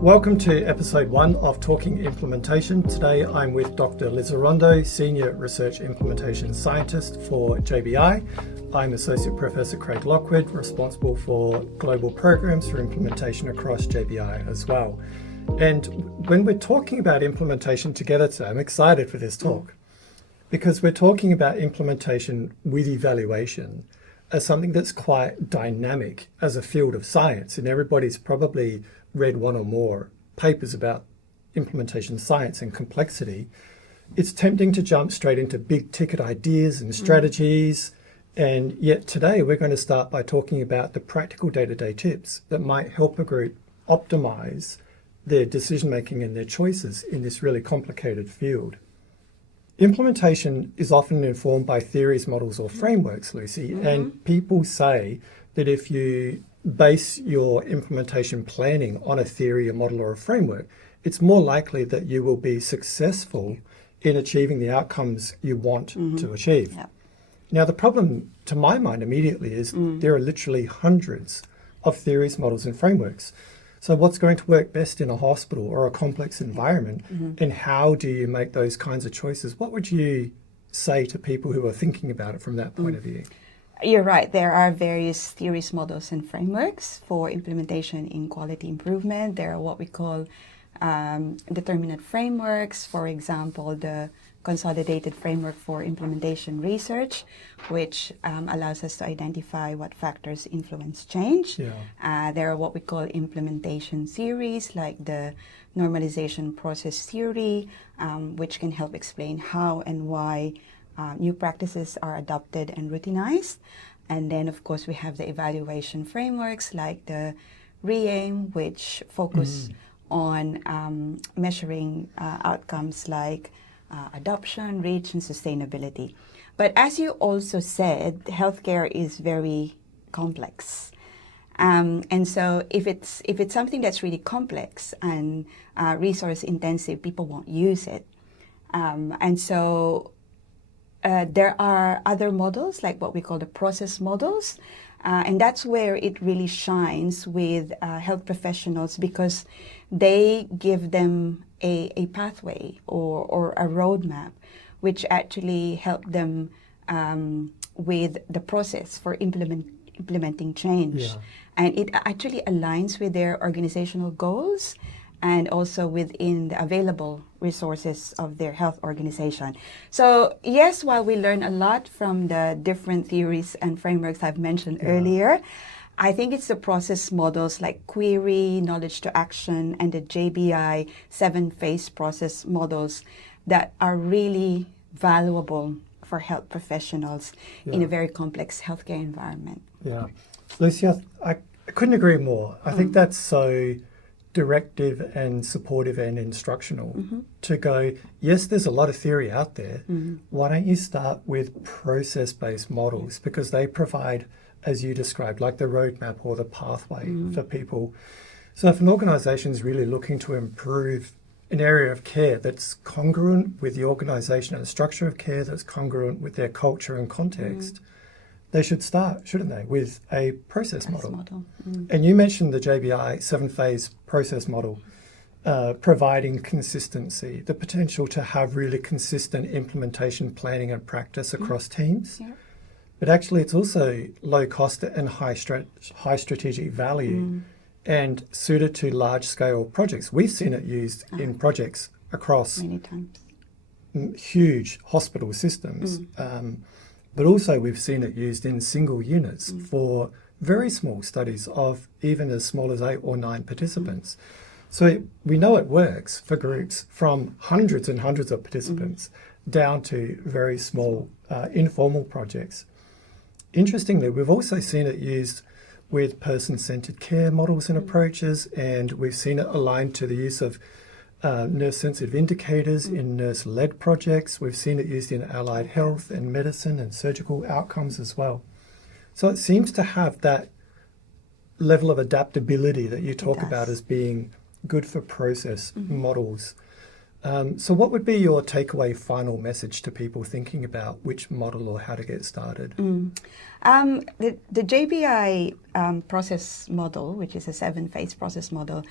Welcome to episode 1 of Talking Implementation. Today I'm with Dr Lizarondo, Senior Research Implementation Scientist for JBI. I'm Associate Professor Craig Lockwood, responsible for global programs for implementation across JBI as well. And when we're talking about implementation together today, I'm excited for this talk because we're talking about implementation with evaluation as something that's quite dynamic as a field of science, and everybody's probably read one or more papers about implementation science and complexity. It's tempting to jump straight into big ticket ideas and strategies, and yet today we're going to start by talking about the practical day-to-day tips that might help a group optimize their decision making and their choices in this really complicated field. Implementation is often informed by theories, models, or frameworks, Lucy, and people say that if you base your implementation planning on a theory, a model, or a framework, it's more likely that you will be successful in achieving the outcomes you want to achieve. Yeah. Now, the problem to my mind immediately is there are literally hundreds of theories, models, and frameworks. So what's going to work best in a hospital or a complex environment, and how do you make those kinds of choices? What would you say to people who are thinking about it from that point of view? You're right. There are various theories, models, and frameworks for implementation in quality improvement. There are what we call determinant frameworks. For example, the Consolidated Framework for Implementation Research, which allows us to identify what factors influence change. There are what we call implementation theories, like the normalization process theory, which can help explain how and why new practices are adopted and routinized. And then, of course, we have the evaluation frameworks like the REAIM, which focus on measuring outcomes like adoption, reach, and sustainability. But as you also said, healthcare is very complex. And so if it's something that's really complex and resource intensive, people won't use it. And so there are other models, like what we call the process models, and that's where it really shines with health professionals, because they give them a pathway or a roadmap, which actually help them with the process for implementing change. And it actually aligns with their organizational goals and also within the available resources of their health organization. So yes, while we learn a lot from the different theories and frameworks I've mentioned earlier, I think it's the process models like query, knowledge to action, and the JBI 7-phase process models that are really valuable for health professionals in a very complex healthcare environment. Yeah. Lucy, I couldn't agree more. I think that's so directive and supportive and instructional to go, yes, there's a lot of theory out there. Why don't you start with process-based models, because they provide, as you described, like the roadmap or the pathway for people. So if an organisation is really looking to improve an area of care that's congruent with the organisation and the structure of care, that's congruent with their culture and context, they should start, shouldn't they, with a process model. And you mentioned the JBI 7-phase process model, providing consistency, the potential to have really consistent implementation, planning and practice across teams. But actually it's also low cost and high strategic value and suited to large scale projects. We've seen it used in projects across Many times. Huge hospital systems. But also we've seen it used in single units for very small studies of even as small as 8 or 9 participants. So we know it works for groups from hundreds and hundreds of participants down to very small informal projects. Interestingly, we've also seen it used with person-centered care models and approaches, and we've seen it aligned to the use of nurse-sensitive indicators in nurse-led projects. We've seen it used in allied health and medicine and surgical outcomes as well. So it seems to have that level of adaptability that you talk about as being good for process models. So what would be your takeaway final message to people thinking about which model or how to get started? The JBI process model, which is a 7-phase process model,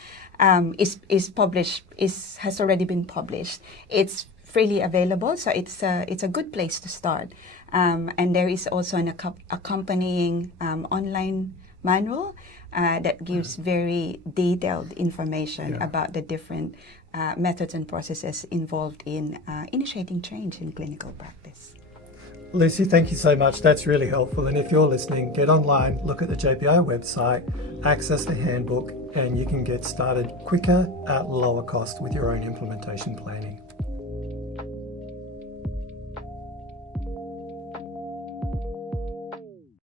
is published, has already been published. It's freely available, so it's a good place to start. And there is also an accompanying online manual that gives very detailed information about the different methods and processes involved in initiating change in clinical practice. Lucy, thank you so much. That's really helpful. And if you're listening, get online, look at the JBI website, access the handbook, and you can get started quicker at lower cost with your own implementation planning.